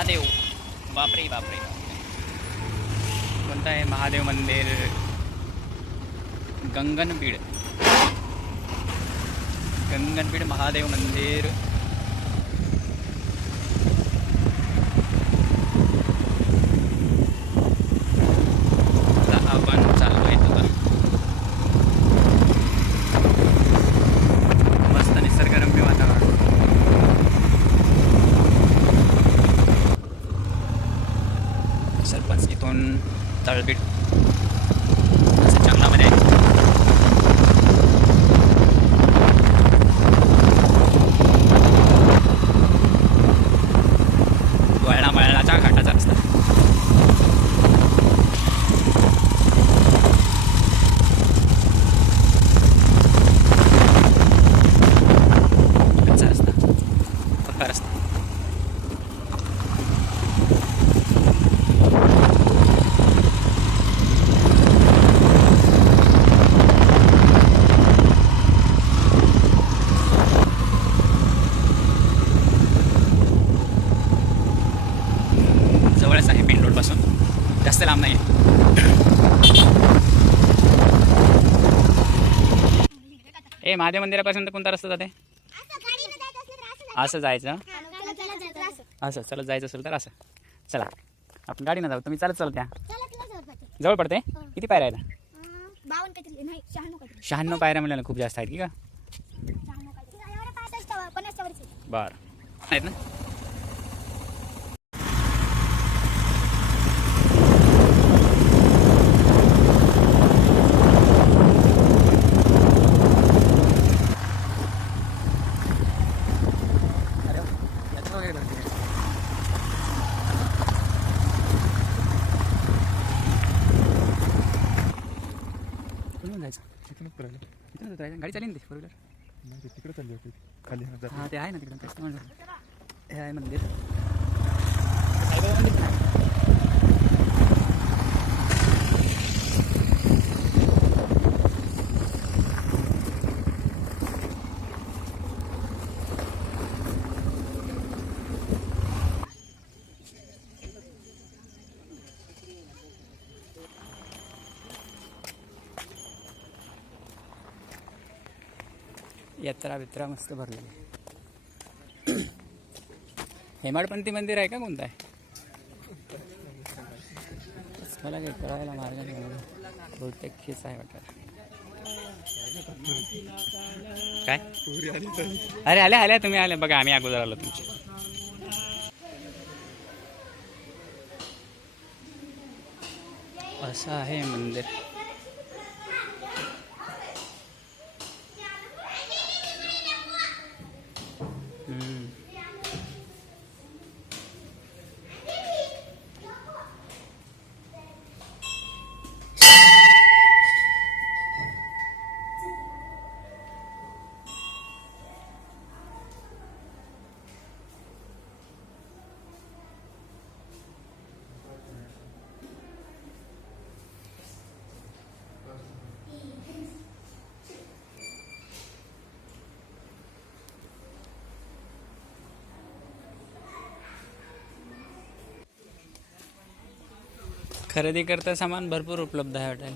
महादेव। बापरे बापरे। कोणतं आहे महादेव मंदिर? गंगनबीड गंगनबीड महादेव मंदिर। alpans itong target लांब नाही ए महादेव मंदिरापासून तर कोणता रस्ता जाते असं जायचं असं चलत जायचं असेल तर असं चला आपण गाडीनं जाऊ तुम्ही चालत चालत त्या जवळ पडते किती पायऱ्या आहेत शहाण्णव पायऱ्या म्हणल्या खूप जास्त आहेत की का बरं आहेत ना तिकडूनच करायला इथूनच उतरायचं गाडी चालेल ना ती फोर व्हीलर नाही ते तिकडे चालली होती. खाली हा जाते. हां ते आहे ना तिकडं तेच तर म्हणलं हे आहे मंदिर. यात्रा बित्रा मस्त भरलेली हेमाडपंथी मंदिर आहे का कोणतं आहे? मला काही कळायला मार्ग नाही बहुतेक हेच आहे वाटत. काय? आली अरे आल्या आल्या तुम्ही आल्या. बघा आम्ही अगोदर आलो तुमचे असं आहे मंदिर. खरेदी करता सामान भरपूर उपलब्ध आहे हॉटेल.